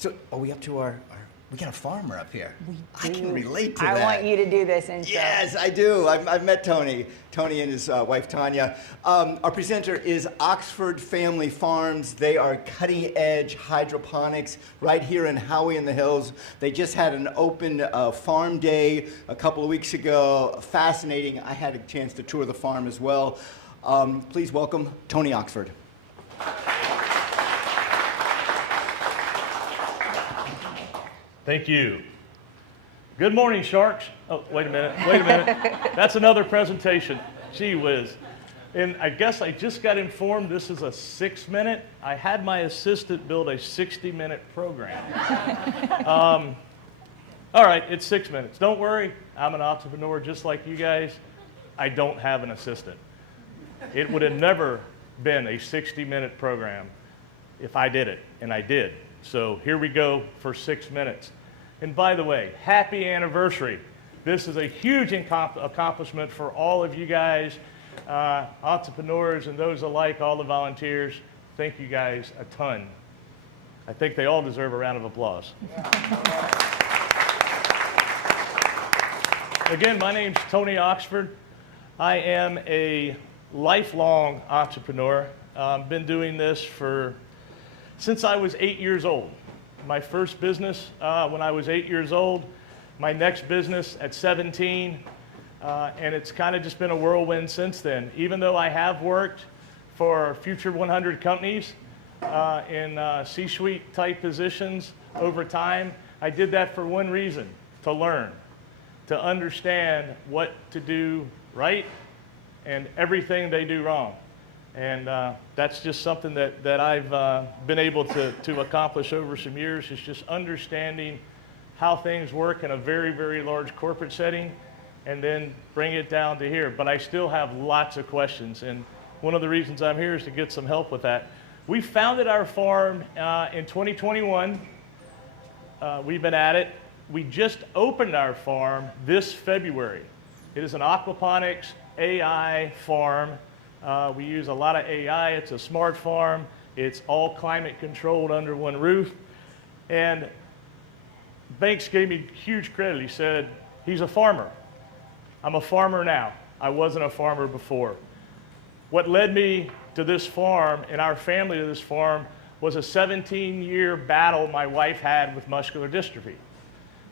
So are we up to we got a farmer up here. We I do. can relate to that. I want you to do this intro. Yes, I do. I've met Tony and his wife, Tanya. Our presenter is Oxford Family Farms. They are cutting-edge hydroponics right here in Howey-in-the-Hills. They just had an open farm day a couple of weeks ago. Fascinating. I had a chance to tour the farm as well. Please welcome Tony Oxford. Thank you. Good morning, sharks. Oh, wait a minute. That's another presentation. Gee whiz. And I guess I just got informed this is a 6-minute. I had my assistant build a 60-minute program. All right, it's 6 minutes. Don't worry, I'm an entrepreneur just like you guys. I don't have an assistant. It would have never been a 60-minute program if I did it, and I did. So here we go for 6 minutes. And by the way, happy anniversary. This is a huge accomplishment for all of you guys, entrepreneurs and those alike, all the volunteers. Thank you guys a ton. I think they all deserve a round of applause. Again, my name's Tony Oxford. I am a lifelong entrepreneur. Been doing this since I was 8 years old. My first business when I was 8 years old, my next business at 17, and it's kind of just been a whirlwind since then. Even though I have worked for Future 100 companies in C-suite type positions over time, I did that for one reason: to learn, to understand what to do right and everything they do wrong. And that's just something that I've been able to accomplish over some years, is just understanding how things work in a very, very large corporate setting and then bring it down to here. But I still have lots of questions, and one of the reasons I'm here is to get some help with that. We founded our farm in 2021. We've been at it. We just opened our farm this February. It is an aquaponics AI farm. We use a lot of AI. It's a smart farm. It's all climate controlled under one roof. And Banks gave me huge credit. He said, he's a farmer. I'm a farmer now. I wasn't a farmer before. What led me to this farm and our family to this farm was a 17-year battle my wife had with muscular dystrophy.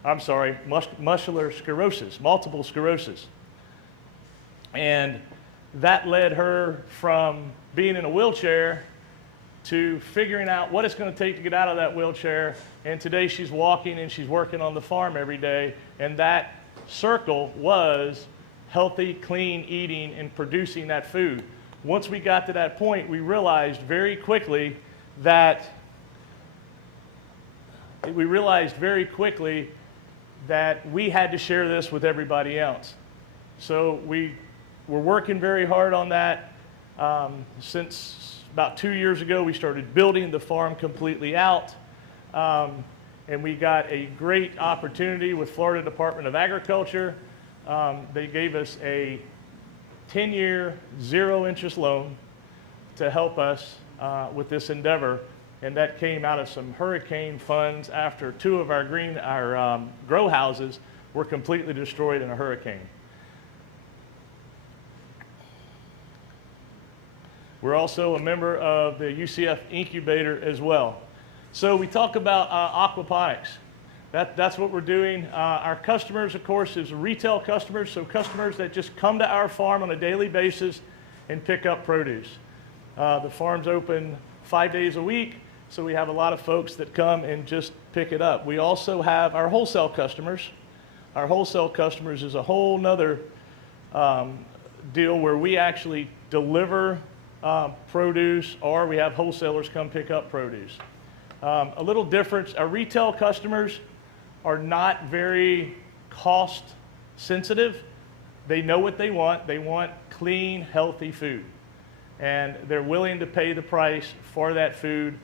I'm sorry, muscular sclerosis, multiple sclerosis. And that led her from being in a wheelchair to figuring out what it's going to take to get out of that wheelchair. And today she's walking and she's working on the farm every day. And that circle was healthy, clean eating and producing that food. Once we got to that point, we realized very quickly that we had to share this with everybody else. So we're working very hard on that. Since about 2 years ago, we started building the farm completely out. And we got a great opportunity with Florida Department of Agriculture. They gave us a 10-year, zero-interest loan to help us with this endeavor. And that came out of some hurricane funds after two of our grow houses were completely destroyed in a hurricane. We're also a member of the UCF incubator as well. So we talk about aquaponics. That's what we're doing. Our customers, of course, is retail customers, so customers that just come to our farm on a daily basis and pick up produce. The farm's open 5 days a week, so we have a lot of folks that come and just pick it up. We also have our wholesale customers. Our wholesale customers is a whole nother deal where we actually deliver produce, or we have wholesalers come pick up produce. A little difference, our retail customers are not very cost sensitive. They know what they want. They want clean, healthy food. And they're willing to pay the price for that food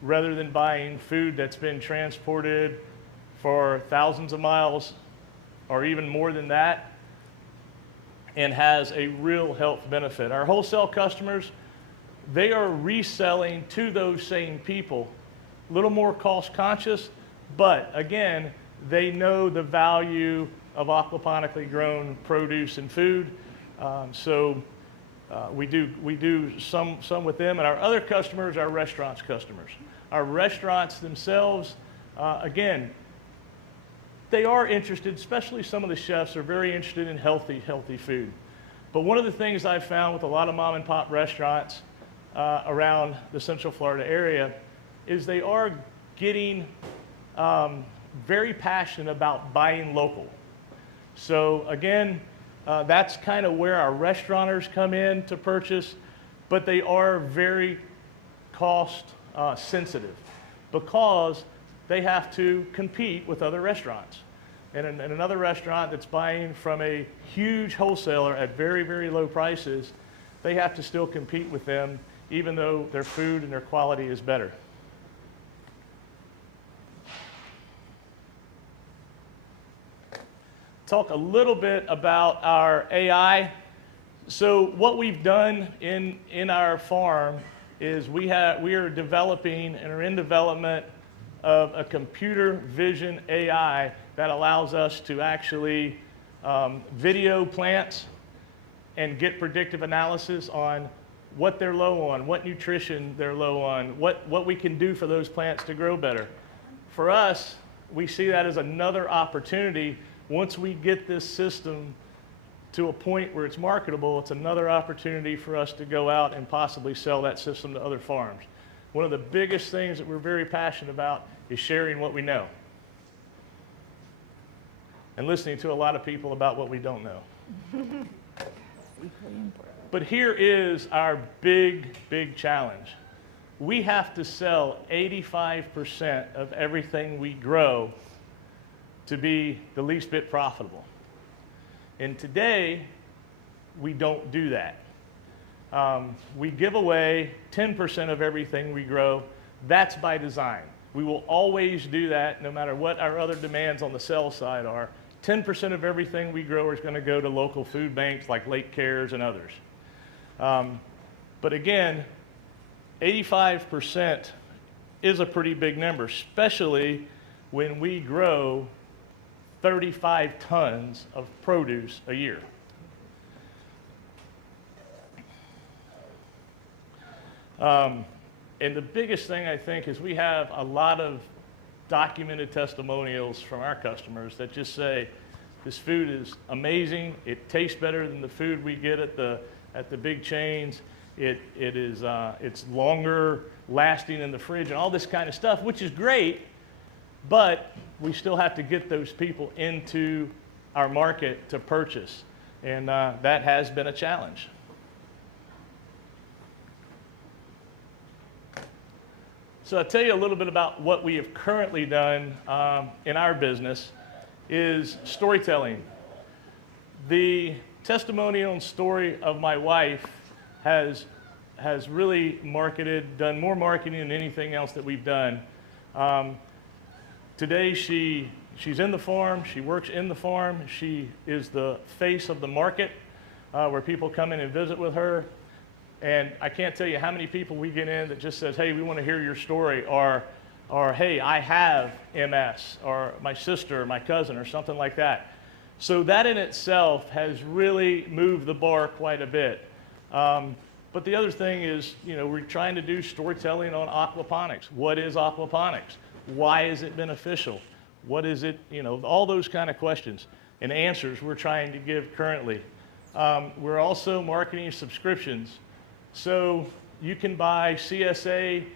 rather than buying food that's been transported for thousands of miles or even more than that and has a real health benefit. Our wholesale customers, they are reselling to those same people little more cost conscious, but again, they know the value of aquaponically grown produce and food. We do some with them, and our other customers are restaurants customers. Our restaurants themselves, again, they are interested, especially some of the chefs are very interested in healthy food. But one of the things I've found with a lot of mom and pop restaurants around the Central Florida area is they are getting very passionate about buying local. So again, that's kind of where our restaurateurs come in to purchase, but they are very cost sensitive because they have to compete with other restaurants. And another restaurant that's buying from a huge wholesaler at very, very low prices, they have to still compete with them even though their food and their quality is better. Talk a little bit about our AI. So what we've done in our farm is we are developing and are in development of a computer vision AI that allows us to actually video plants and get predictive analysis on what they're low on, what nutrition they're low on, what we can do for those plants to grow better. For us, we see that as another opportunity. Once we get this system to a point where it's marketable, it's another opportunity for us to go out and possibly sell that system to other farms. One of the biggest things that we're very passionate about is sharing what we know and listening to a lot of people about what we don't know. But here is our big challenge. We have to sell 85% of everything we grow to be the least bit profitable. And today, we don't do that. We give away 10% of everything we grow. That's by design. We will always do that no matter what our other demands on the sell side are. 10% of everything we grow is going to go to local food banks like Lake Cares and others. But again, 85% is a pretty big number, especially when we grow 35 tons of produce a year. And the biggest thing I think is we have a lot of documented testimonials from our customers that just say, this food is amazing, it tastes better than the food we get at the big chains, it's longer lasting in the fridge and all this kind of stuff, which is great, but we still have to get those people into our market to purchase, and that has been a challenge. So I'll tell you a little bit about what we have currently done in our business is storytelling. The testimonial and story of my wife has really done more marketing than anything else that we've done. Today she's in the farm, she works in the farm, she is the face of the market where people come in and visit with her. And I can't tell you how many people we get in that just says, hey, we want to hear your story, or hey, I have MS, or my sister, or my cousin, or something like that. So that in itself has really moved the bar quite a bit. But the other thing is, we're trying to do storytelling on aquaponics. What is aquaponics? Why is it beneficial? What is it, all those kind of questions and answers we're trying to give currently. We're also marketing subscriptions. So you can buy CSA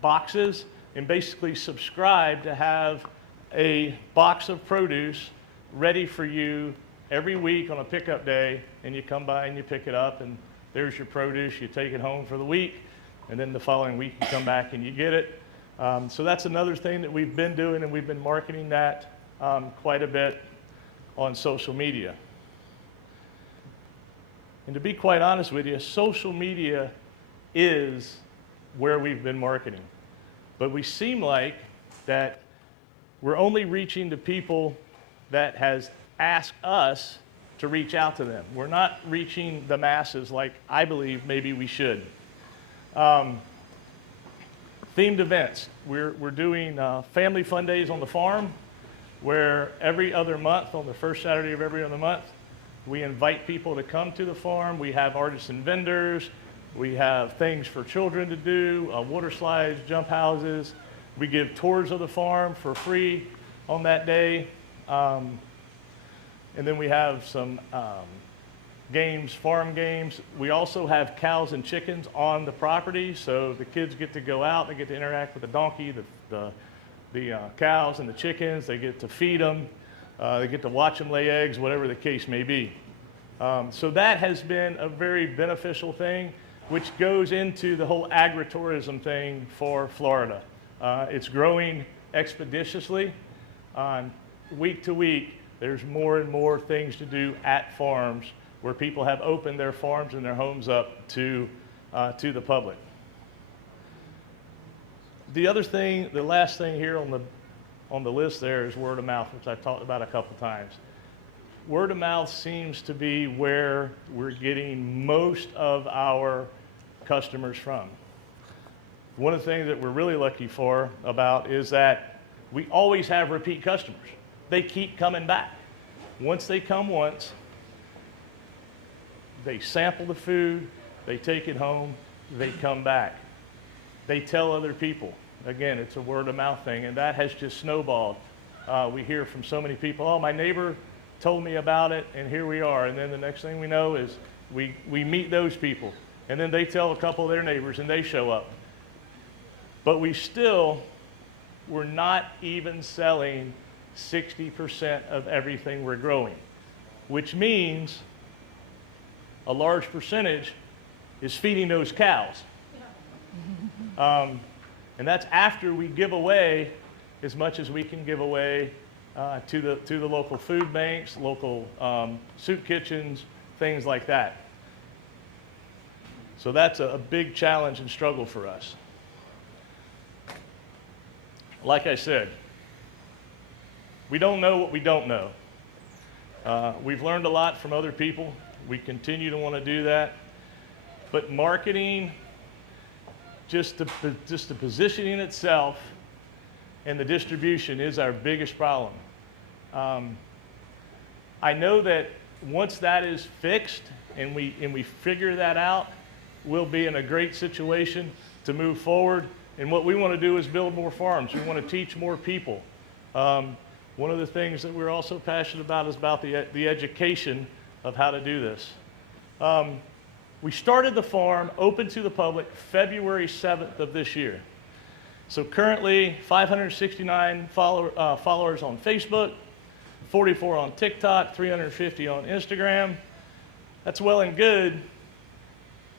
boxes and basically subscribe to have a box of produce ready for you every week on a pickup day, and you come by and you pick it up, and there's your produce. You take it home for the week, and then the following week you come back and you get it. So that's another thing that we've been doing, and we've been marketing that quite a bit on social media. And to be quite honest with you, social media is where we've been marketing. But we seem like that we're only reaching the people that has asked us to reach out to them. We're not reaching the masses like I believe maybe we should. Themed events. We're doing family fun days on the farm, where every other month, on the first Saturday of every other month, we invite people to come to the farm. We have artists and vendors. We have things for children to do, water slides, jump houses. We give tours of the farm for free on that day. And then we have some games, farm games. We also have cows and chickens on the property, so the kids get to go out, they get to interact with the donkey, the cows and the chickens, they get to feed them, they get to watch them lay eggs, whatever the case may be. So that has been a very beneficial thing, which goes into the whole agritourism thing for Florida. It's growing expeditiously. Week to week, there's more and more things to do at farms where people have opened their farms and their homes up to the public. The other thing, the last thing here on the list there is word of mouth, which I've talked about a couple times. Word of mouth seems to be where we're getting most of our customers from. One of the things that we're really lucky about is that we always have repeat customers. They keep coming back. Once they come once, they sample the food, they take it home, they come back. They tell other people. Again, it's a word of mouth thing, and that has just snowballed. We hear from so many people, oh, my neighbor told me about it, and here we are. And then the next thing we know is we meet those people, and then they tell a couple of their neighbors, and they show up. But we're not even selling 60% of everything we're growing, which means a large percentage is feeding those cows. And that's after we give away as much as we can give away to the local food banks, local soup kitchens, things like that. So that's a big challenge and struggle for us. Like I said, we don't know what we don't know. We've learned a lot from other people. We continue to want to do that. But marketing, just the positioning itself and the distribution is our biggest problem. I know that once that is fixed and we figure that out, we'll be in a great situation to move forward. And what we want to do is build more farms. We want to teach more people. One of the things that we're also passionate about is about the education of how to do this. We started the farm open to the public February 7th of this year. So currently 569 followers on Facebook, 44 on TikTok, 350 on Instagram. That's well and good,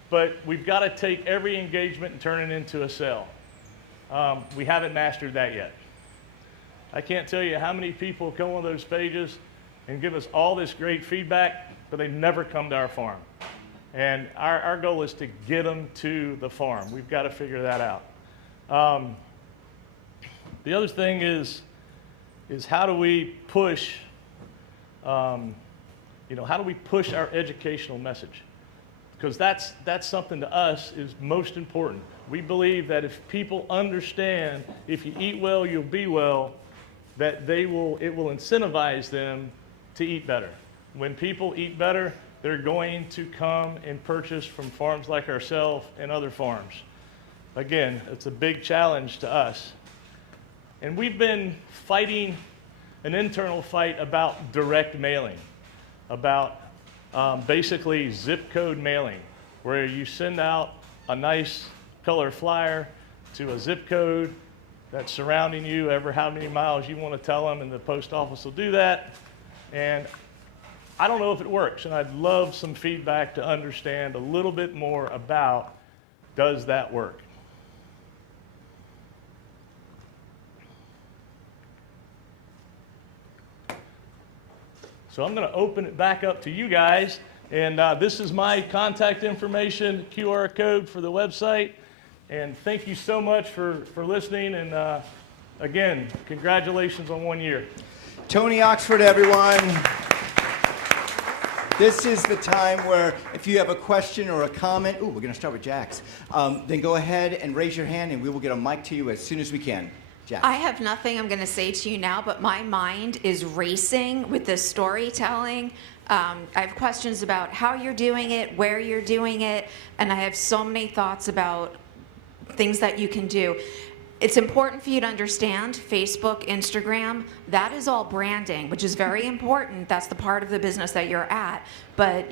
but we've got to take every engagement and turn it into a sale. We haven't mastered that yet. I can't tell you how many people come on those pages and give us all this great feedback, but they never come to our farm. And our goal is to get them to the farm. We've got to figure that out. The other thing is how do we push, how do we push our educational message? Because that's something to us is most important. We believe that if people understand, if you eat well, you'll be well, that it will incentivize them to eat better. When people eat better, they're going to come and purchase from farms like ourselves and other farms. Again, it's a big challenge to us. And we've been fighting an internal fight about direct mailing, about basically zip code mailing, where you send out a nice color flyer to a zip code that's surrounding you, ever how many miles you want to tell them, and the post office will do that. And I don't know if it works, and I'd love some feedback to understand a little bit more about, does that work? So I'm going to open it back up to you guys, and this is my contact information, QR code for the website, and thank you so much for listening, and again, congratulations on 1 year. Tony Oxford, everyone. This is the time where if you have a question or a comment, we're going to start with Jax, then go ahead and raise your hand and we will get a mic to you as soon as we can. Jax. I have nothing I'm going to say to you now, but my mind is racing with this storytelling. I have questions about how you're doing it, where you're doing it, and I have so many thoughts about things that you can do. It's important for you to understand Facebook, Instagram, that is all branding, which is very important. That's the part of the business that you're at. But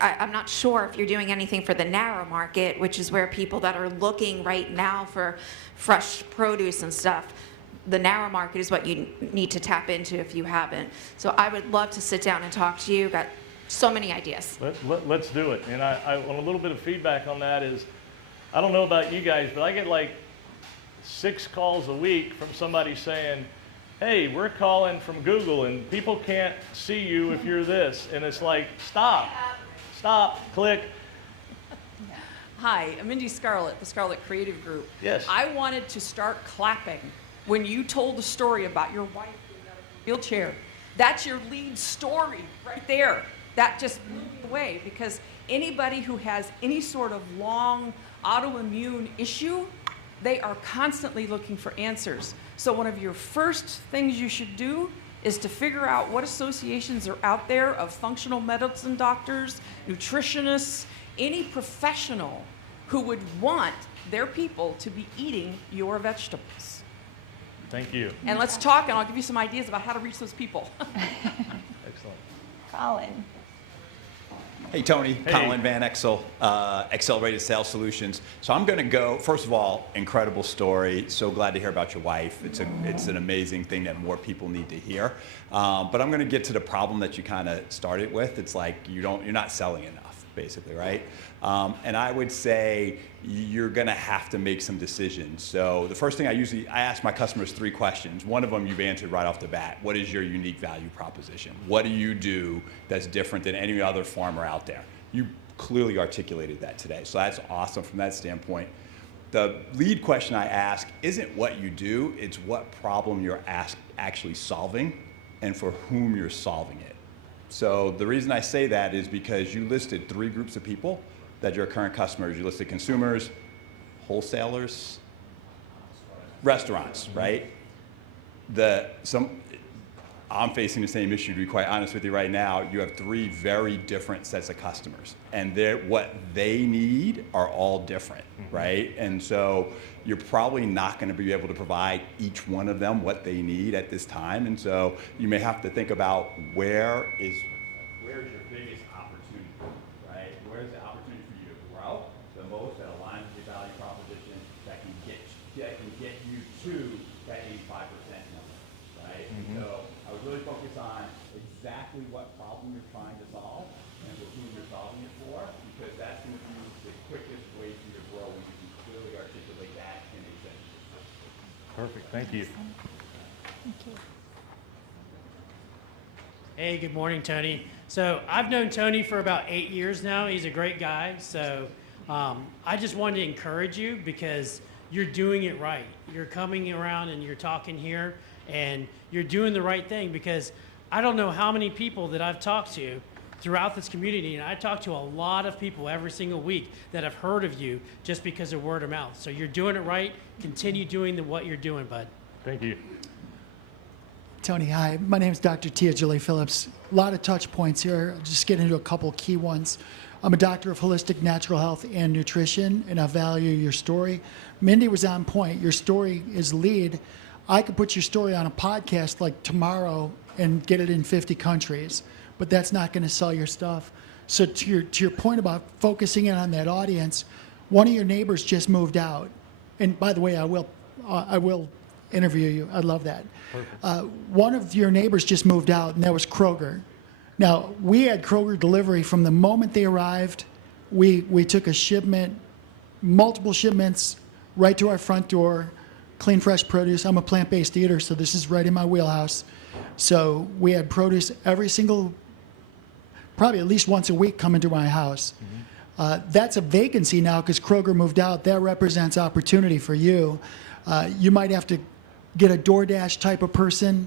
I'm not sure if you're doing anything for the narrow market, which is where people that are looking right now for fresh produce and stuff, the narrow market is what you need to tap into if you haven't. So I would love to sit down and talk to you. Got so many ideas. Let's do it. And I want a little bit of feedback on that is, I don't know about you guys, but I get like 6 calls a week from somebody saying, hey, we're calling from Google and people can't see you if you're this. And it's like, stop, click. Hi, I'm Mindy Scarlett, the Scarlett Creative Group. Yes. I wanted to start clapping when you told the story about your wife being out of a wheelchair. That's your lead story right there. That just blew me away, because anybody who has any sort of long autoimmune issue, they are constantly looking for answers. So one of your first things you should do is to figure out what associations are out there of functional medicine doctors, nutritionists, any professional who would want their people to be eating your vegetables. Thank you. And let's talk, and I'll give you some ideas about how to reach those people. Excellent. Colin. Hey, Tony. Hey. Colin Van Exel, Accelerated Sales Solutions. So I'm going to go, first of all, incredible story. So glad to hear about your wife. It's an amazing thing that more people need to hear. But I'm going to get to the problem that you kind of started with. It's like you're not selling enough, basically, right? And I would say you're going to have to make some decisions. So the first thing I ask my customers 3 questions. One of them you've answered right off the bat. What is your unique value proposition? What do you do that's different than any other farmer out there? You clearly articulated that today. So that's awesome from that standpoint. The lead question I ask isn't what you do, it's what problem you're actually solving and for whom you're solving it. So the reason I say that is because you listed 3 groups of people that are current customers. You listed consumers, wholesalers, restaurants, right? I'm facing the same issue, to be quite honest with you right now. You have 3 very different sets of customers, and what they need are all different, right? And so you're probably not going to be able to provide each one of them what they need at this time. And so you may have to think about where's your biggest opportunity, right? Where's the opportunity for you to grow the most that aligns with your value proposition that can get you to that 85% number, right? So I would really focus on exactly what problem you're trying to solve and with whom you're solving it for, because that's going to be the quickest way for you to grow when you can clearly articulate that in a sentence. Perfect. Thank you. Thank you. Hey, good morning, Tony. So I've known Tony for about 8 years now. He's a great guy. So I just wanted to encourage you because you're doing it right. You're coming around and you're talking here and you're doing the right thing, because I don't know how many people that I've talked to throughout this community, and I talk to a lot of people every single week that have heard of you just because of word of mouth. So you're doing it right. Continue doing what you're doing, bud. Thank you. Tony, hi. My name is Dr. Tia Julie Phillips. A lot of touch points here. I'll just get into a couple key ones. I'm a doctor of holistic natural health and nutrition, and I value your story. Mindy was on point. Your story is lead. I could put your story on a podcast like tomorrow and get it in 50 countries, but that's not going to sell your stuff. So to your point about focusing in on that audience, one of your neighbors just moved out. And by the way, I will interview you. I love that. One of your neighbors just moved out, and that was Kroger. Now, we had Kroger delivery from the moment they arrived. We took a shipment, multiple shipments, right to our front door, clean, fresh produce. I'm a plant-based eater, so this is right in my wheelhouse. So we had produce probably at least once a week coming to my house. That's a vacancy now because Kroger moved out. That represents opportunity for you. You might have to get a DoorDash type of person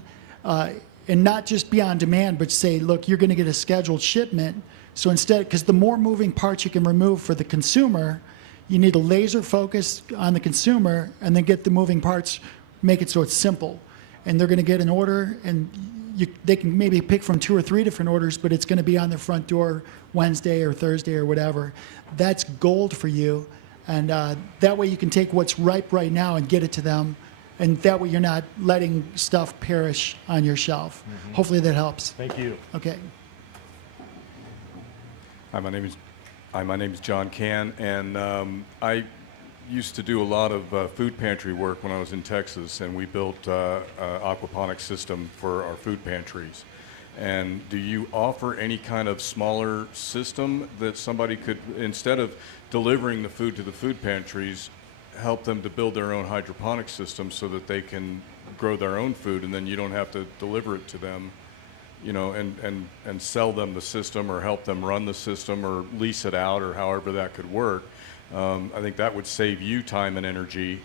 and not just be on demand, but say, look, you're going to get a scheduled shipment. So instead, because the more moving parts you can remove for the consumer, you need to laser focus on the consumer and then get the moving parts, make it so it's simple. And they're going to get an order, and they can maybe pick from 2 or 3 different orders, but it's going to be on their front door Wednesday or Thursday or whatever. That's gold for you. And that way you can take what's ripe right now and get it to them. And that way you're not letting stuff perish on your shelf. Mm-hmm. Hopefully that helps. Thank you. Okay. Hi, my name is John Can, and I used to do a lot of food pantry work when I was in Texas, and we built an aquaponic system for our food pantries. And do you offer any kind of smaller system that somebody could, instead of delivering the food to the food pantries, help them to build their own hydroponic system so that they can grow their own food, and then you don't have to deliver it to them, you know, and sell them the system or help them run the system or lease it out or however that could work. I think that would save you time and energy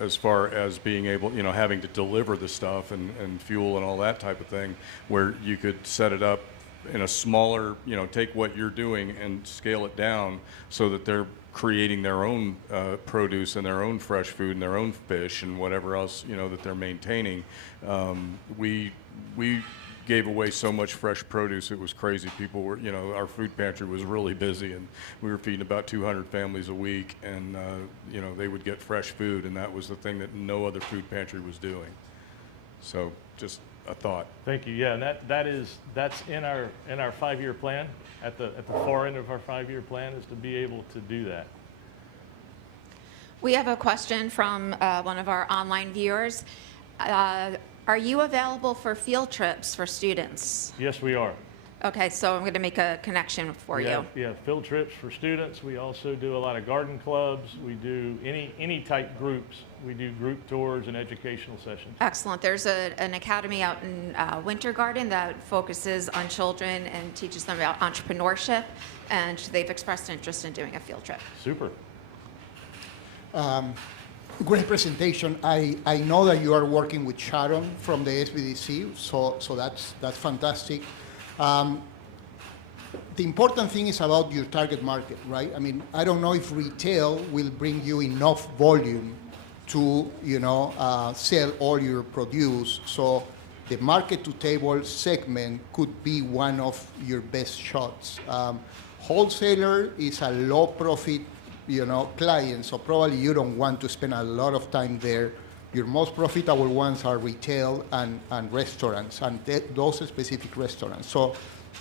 as far as being able, you know, having to deliver the stuff and fuel and all that type of thing, where you could set it up in a smaller, you know, take what you're doing and scale it down so that they're creating their own produce and their own fresh food and their own fish and whatever else, you know, that they're maintaining. We gave away so much fresh produce, it was crazy. People were, you know, our food pantry was really busy, and we were feeding about 200 families a week, and you know, they would get fresh food, and that was the thing that no other food pantry was doing. So just a thought. Thank you. Yeah, and that's in our 5-year plan. At the far end of our 5-year plan is to be able to do that. We have a question from one of our online viewers. Are you available for field trips for students? Yes, we are. Okay, so I'm going to make a connection for you. Yeah, field trips for students. We also do a lot of garden clubs. We do any type groups. We do group tours and educational sessions. Excellent. There's an academy out in Winter Garden that focuses on children and teaches them about entrepreneurship, and they've expressed interest in doing a field trip. Super. Great presentation. I know that you are working with Sharon from the SBDC, so that's fantastic. The important thing is about your target market, right? I mean, I don't know if retail will bring you enough volume to, you know, sell all your produce. So the market-to-table segment could be one of your best shots. Wholesaler is a low-profit, you know, client, so probably you don't want to spend a lot of time there. Your most profitable ones are retail and restaurants, and those specific restaurants. So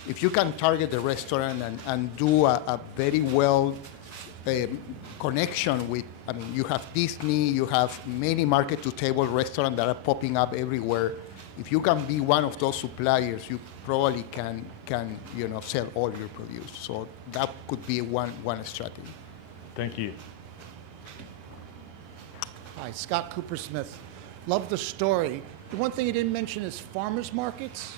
if you can target the restaurant and do a very well connection with, I mean, you have Disney, you have many market-to-table restaurants that are popping up everywhere. If you can be one of those suppliers, you probably can you know, sell all your produce. So that could be one strategy. Thank you. Hi, Scott Cooper Smith. Love the story. The one thing you didn't mention is farmers markets.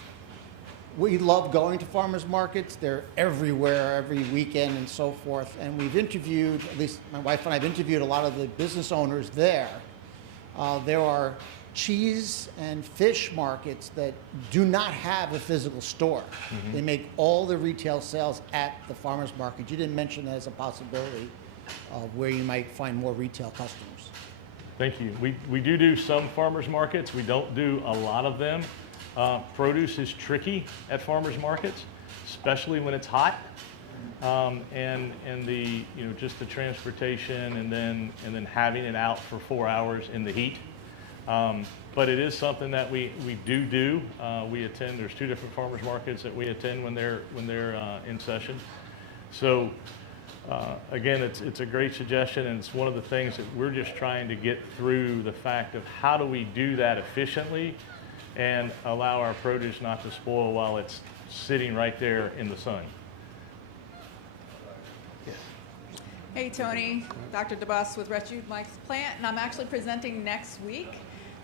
We love going to farmers markets. They're everywhere, every weekend and so forth. And we've interviewed, at least my wife and I have interviewed a lot of the business owners there. There are cheese and fish markets that do not have a physical store. Mm-hmm. They make all the retail sales at the farmers market. You didn't mention that as a possibility of where you might find more retail customers. Thank you. We do some farmers markets. We don't do a lot of them. Produce is tricky at farmers markets, especially when it's hot, and the, you know, just the transportation and then having it out for 4 hours in the heat. But it is something that we do. We attend. There's 2 different farmers markets that we attend when they're in session. So. Again, it's a great suggestion, and it's one of the things that we're just trying to get through the fact of how do we do that efficiently and allow our produce not to spoil while it's sitting right there in the sun. Yes. Hey Tony, Dr. DeBus with Refuge Mike's Plant, and I'm actually presenting next week.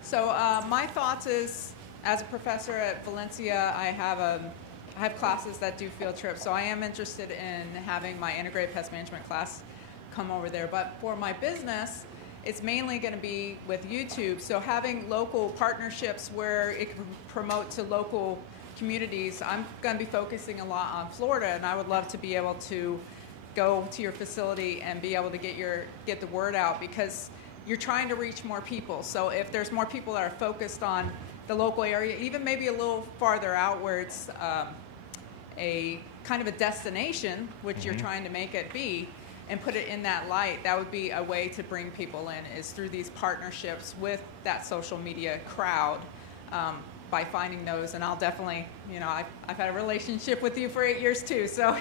So my thoughts is, as a professor at Valencia, I have classes that do field trips, so I am interested in having my integrated pest management class come over there. But for my business, it's mainly going to be with YouTube. So having local partnerships where it can promote to local communities. I'm going to be focusing a lot on Florida, and I would love to be able to go to your facility and be able to get the word out, because you're trying to reach more people. So if there's more people that are focused on the local area, even maybe a little farther out where it's a kind of a destination, which you're trying to make it be, and put it in that light, that would be a way to bring people in, is through these partnerships with that social media crowd, by finding those. And I'll definitely, you know, I've had a relationship with you for 8 years too, so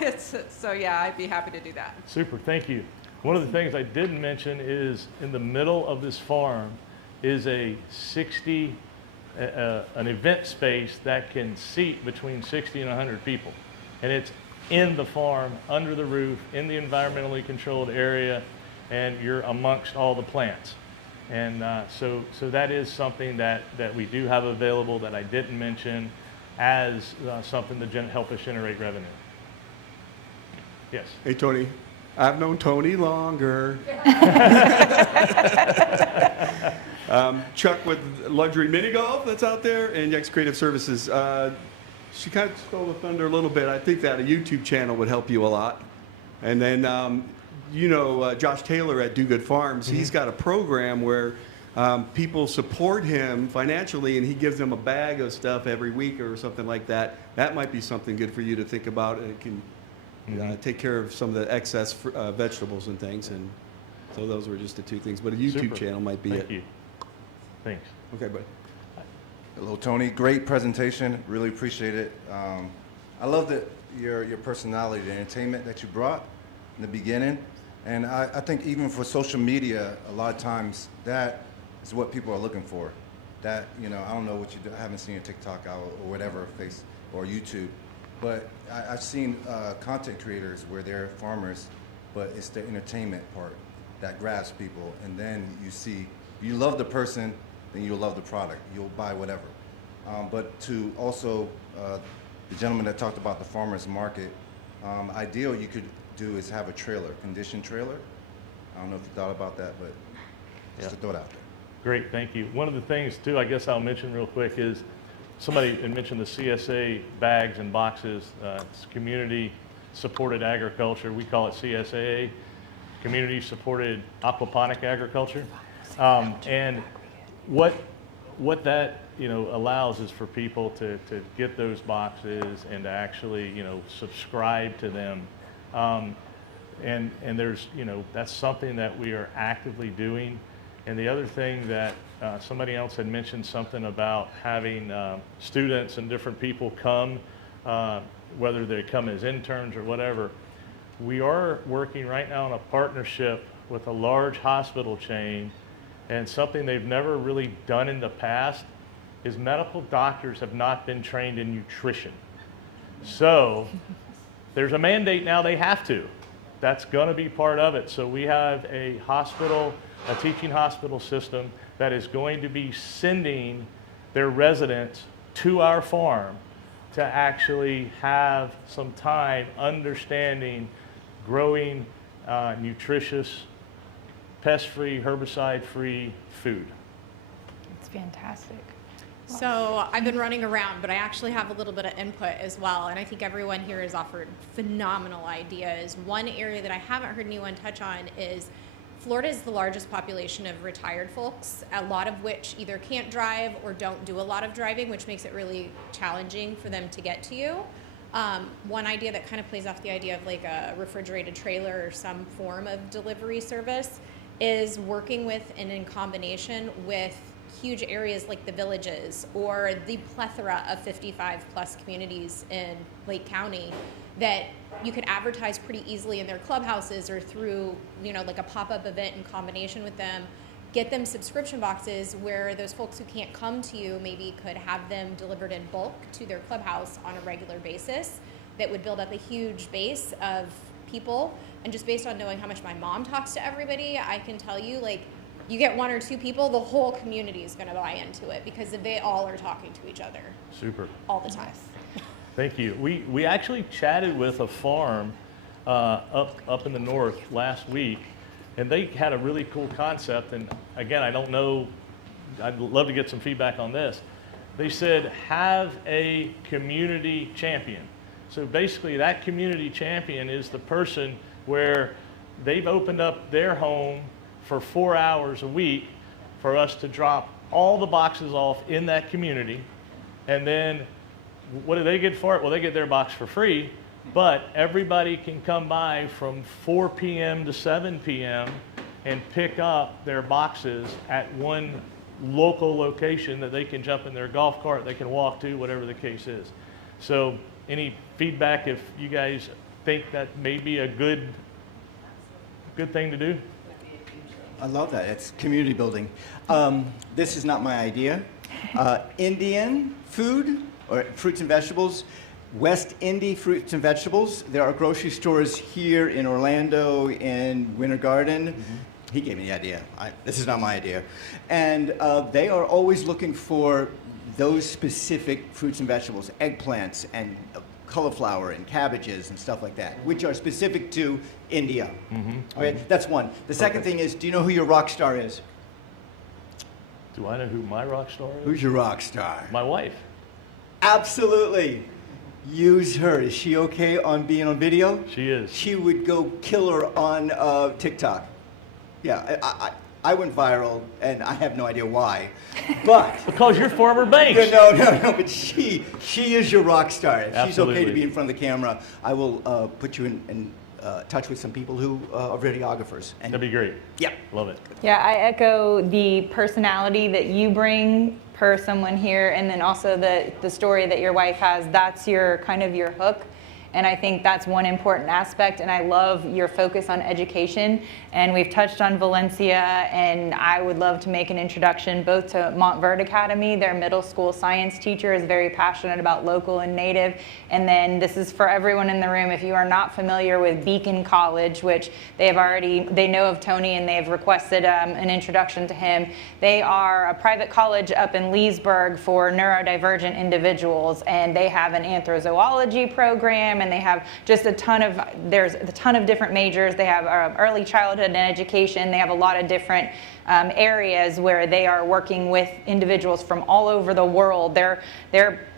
yeah, I'd be happy to do that. Super, thank you. One of the things I didn't mention is in the middle of this farm is an event space that can seat between 60 and 100 people. And it's in the farm, under the roof, in the environmentally controlled area, and you're amongst all the plants. And so that is something that we do have available that I didn't mention as something to help us generate revenue. Yes? Hey, Tony. I've known Tony longer. Chuck with Luxury Mini Golf that's out there, and Yex Creative Services. She kind of stole the thunder a little bit. I think that a YouTube channel would help you a lot. And then, you know, Josh Taylor at Do Good Farms, he's got a program where people support him financially, and he gives them a bag of stuff every week or something like that. That might be something good for you to think about, and it can take care of some of the excess vegetables and things. And so those were just the two things. But a YouTube channel might be it. Thank you. Thanks. Okay, bud. Hello, Tony. Great presentation. Really appreciate it. I love your personality, the entertainment that you brought in the beginning. And I think even for social media, a lot of times that is what people are looking for. That, you know, I don't know what you do. I haven't seen your TikTok or whatever, face or YouTube. But I've seen content creators where they're farmers, but it's the entertainment part that grabs people. And then you see, you love the person, then you'll love the product. You'll buy whatever. But to also, the gentleman that talked about the farmer's market, ideal you could do is have a trailer, conditioned trailer. I don't know if you thought about that, but just to throw it out there. Great, thank you. One of the things too, I guess I'll mention real quick is, somebody had mentioned the CSA bags and boxes. It's community supported agriculture. We call it CSAA, community supported aquaponic agriculture. And what that, you know, allows is for people to get those boxes and to actually, you know, subscribe to them. And there's, you know, that's something that we are actively doing. And the other thing that somebody else had mentioned something about having students and different people come, whether they come as interns or whatever. We are working right now on a partnership with a large hospital chain, and something they've never really done in the past is medical doctors have not been trained in nutrition. So there's a mandate now they have to. That's going to be part of it. So we have a hospital, a teaching hospital system that is going to be sending their residents to our farm to actually have some time understanding growing nutritious, pest-free, herbicide-free food. It's fantastic. So I've been running around, but I actually have a little bit of input as well, and I think everyone here has offered phenomenal ideas. One area that I haven't heard anyone touch on is Florida is the largest population of retired folks, a lot of which either can't drive or don't do a lot of driving, which makes it really challenging for them to get to you. One idea that kind of plays off the idea of like a refrigerated trailer or some form of delivery service is working with and in combination with huge areas like the Villages or the plethora of 55 plus communities in Lake County that you could advertise pretty easily in their clubhouses or through, you know, like a pop-up event in combination with them, get them subscription boxes where those folks who can't come to you maybe could have them delivered in bulk to their clubhouse on a regular basis. That would build up a huge base of people. And just based on knowing how much my mom talks to everybody, I can tell you, like, you get one or two people, the whole community is going to buy into it because they all are talking to each other. Super. All the time. Thank you. We actually chatted with a farm up in the north last week, And they had a really cool concept, and again, I don't know, I'd love to get some feedback on this. They said, have a community champion. So basically, that community champion is the person where they've opened up their home for 4 hours a week for us to drop all the boxes off in that community. And then what do they get for it? Well, they get their box for free, but everybody can come by from 4 p.m. to 7 p.m. and pick up their boxes at one local location that they can jump in their golf cart, they can walk to, whatever the case is. So any feedback if you guys think that may be a good thing to do? I love that. It's community building. This is not my idea. Indian food or fruits and vegetables, West Indy fruits and vegetables. There are grocery stores here in Orlando, in Winter Garden. He gave me the idea. This is not my idea. And they are always looking for those specific fruits and vegetables, eggplants and cauliflower and cabbages and stuff like that, which are specific to India. Okay, that's one. The second thing is, do you know who your rock star is? Do I know who my rock star is? Who's your rock star? My wife. Absolutely. Use her. Is she okay on being on video? She is. She would go killer on TikTok. Yeah, I went viral, and I have no idea why, but because you're former Banks. No, but she is your rock star. If she's okay to Absolutely. be in front of the camera, I will put you in touch with some people who are videographers. And that'd be great. Yeah, love it. Yeah, I echo the personality that you bring per someone here, and then also the story that your wife has. That's your kind of your hook. And I think that's one important aspect, and I love your focus on education. And we've touched on Valencia, and I would love to make an introduction both to Montverde Academy. Their middle school science teacher is very passionate about local and native. And then this is for everyone in the room. If you are not familiar with Beacon College, which they know of Tony and they've requested an introduction to him. They are a private college up in Leesburg for neurodivergent individuals, and they have an anthrozoology program, and they have just there's a ton of different majors. They have early childhood and education. They have a lot of different areas where they are working with individuals from all over the world. Their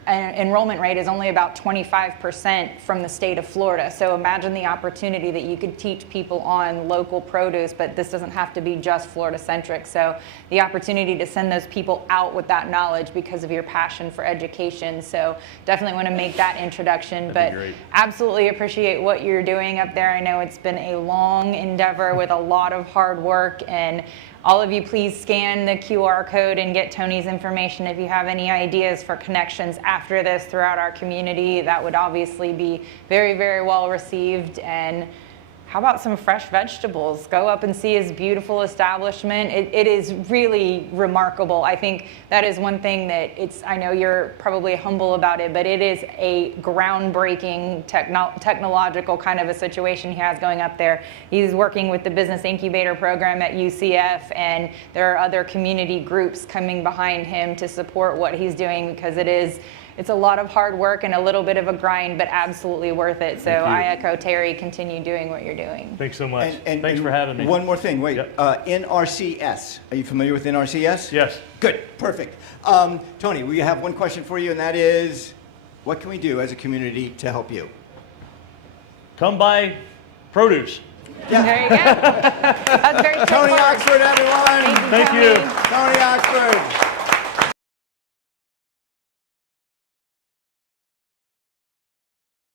enrollment rate is only about 25% from the state of Florida. So imagine the opportunity that you could teach people on local produce, but this doesn't have to be just Florida-centric. So the opportunity to send those people out with that knowledge because of your passion for education. So definitely want to make that introduction. That'd but be great. Absolutely appreciate what you're doing up there. I know it's been a long endeavor with a lot of hard work, and all of you, please scan the QR code and get Tony's information if you have any ideas for connections after this throughout our community. That would obviously be very, very well received. And how about some fresh vegetables? Go up and see his beautiful establishment. It is really remarkable. I think that is one thing that I know you're probably humble about it, but it is a groundbreaking technological kind of a situation he has going up there. He's working with the business incubator program at UCF, and there are other community groups coming behind him to support what he's doing, because it's a lot of hard work and a little bit of a grind, but absolutely worth it. So I echo Terry, continue doing what you're doing. Thanks so much. Thanks for having me. One more thing, wait. NRCS. Are you familiar with NRCS? Yes. Good, perfect. Tony, we have one question for you, and that is, what can we do as a community to help you? Come buy produce. Yeah. There you go. That's very Tony straightforward. Oxford, everyone. Thank you. Tony Oxford.